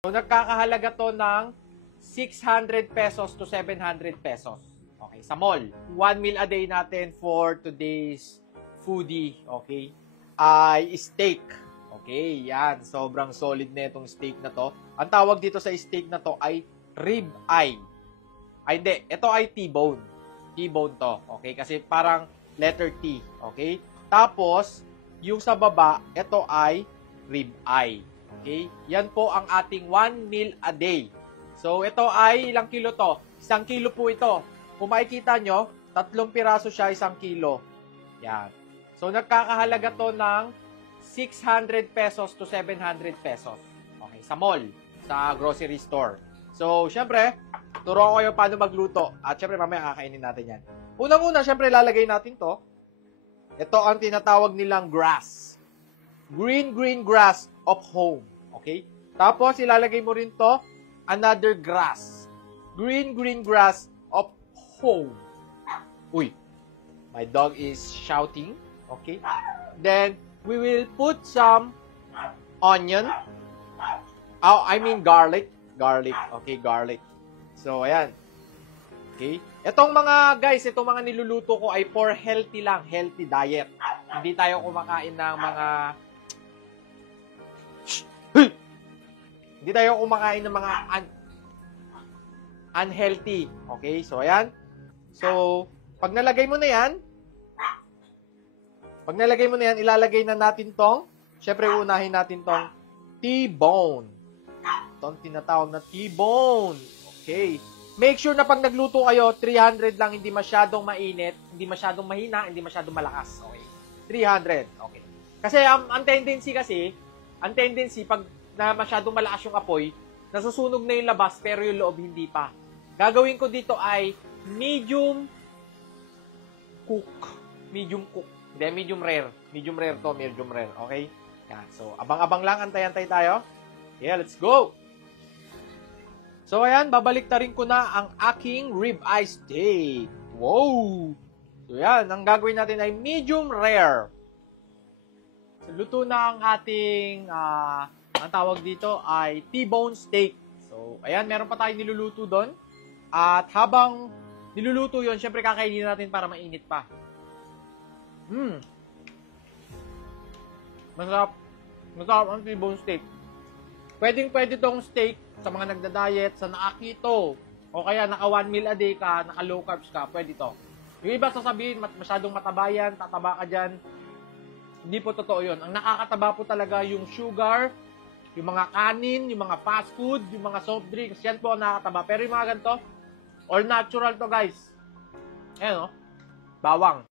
So, nagkakahalaga to ng 600 pesos to 700 pesos. Okay, sa mall. 1 meal a day natin for today's foodie, okay, ay steak. Okay, yan. Sobrang solid na itong steak na to. Ang tawag dito sa steak na to ay rib eye. Ay, hindi. Ito ay T-bone. T-bone to. Okay, kasi parang letter T. Okay? Tapos, yung sa baba, ito ay rib eye. Okay? Yan po ang ating 1 meal a day. So, ito ay ilang kilo to? 1 kilo po ito. Kung makikita nyo, 3 piraso siya, 1 kilo. Yan. So, nagkakahalaga to ng 600 pesos to 700 pesos. Okay, sa mall, sa grocery store. So, syempre, turo ko kayo paano magluto. At syempre, mamaya kakainin natin yan. Unang-una, syempre, lalagay natin to. Ito ang tinatawag nilang grass. Green grass of home. Okay? Tapos, ilalagay mo rin to, another grass. Green grass of home. Uy, my dog is shouting. Okay? Then, we will put some onion. Oh, I mean garlic. Garlic. Okay, garlic. So, ayan. Okay? Itong mga, guys, itong mga niluluto ko ay for healthy lang. Healthy diet. Hindi tayo kumakain ng mga hindi tayo kumakain ng mga unhealthy. Okay? So, ayan. So, pag nalagay mo na yan, ilalagay na natin tong, syempre, unahin natin tong T-bone. Itong tinatawag na T-bone. Okay. Make sure na pag nagluto kayo, 300 lang, hindi masyadong mainit, hindi masyadong mahina, hindi masyadong malakas. Okay. 300. Okay. Kasi, ang tendency, pag na masyadong malakas yung apoy, nasusunog na yung labas, pero yung loob hindi pa. Gagawin ko dito ay medium cook. Medium cook. Hindi, medium rare. Medium rare to, medium rare. Okay? Yan. So, abang-abang lang. Antay-antay tayo. Yeah, let's go! So, ayan. Babalik na rin ko na ang aking ribeye steak. Wow! So, yan. Ang gagawin natin ay medium rare. So, luto na ang ating, ang tawag dito ay T-bone steak. So, ayan. Meron pa tayong niluluto doon. At habang niluluto yon, syempre kakainin natin para mainit pa. Masarap. Masarap ang T-bone steak. Pwede tong steak sa mga nagda-diet, sa naka-keto, o kaya naka 1 meal a day ka, naka low carbs ka, pwede to. Yung iba sasabihin, masyadong mataba yan, tataba ka dyan. Hindi po totoo yun. Ang nakakataba po talaga yung sugar, yung mga kanin, yung mga fast food, yung mga soft drinks, yan po ang nakakataba. Pero yung mga ganito, all natural to, guys. Ayan, no? Bawang.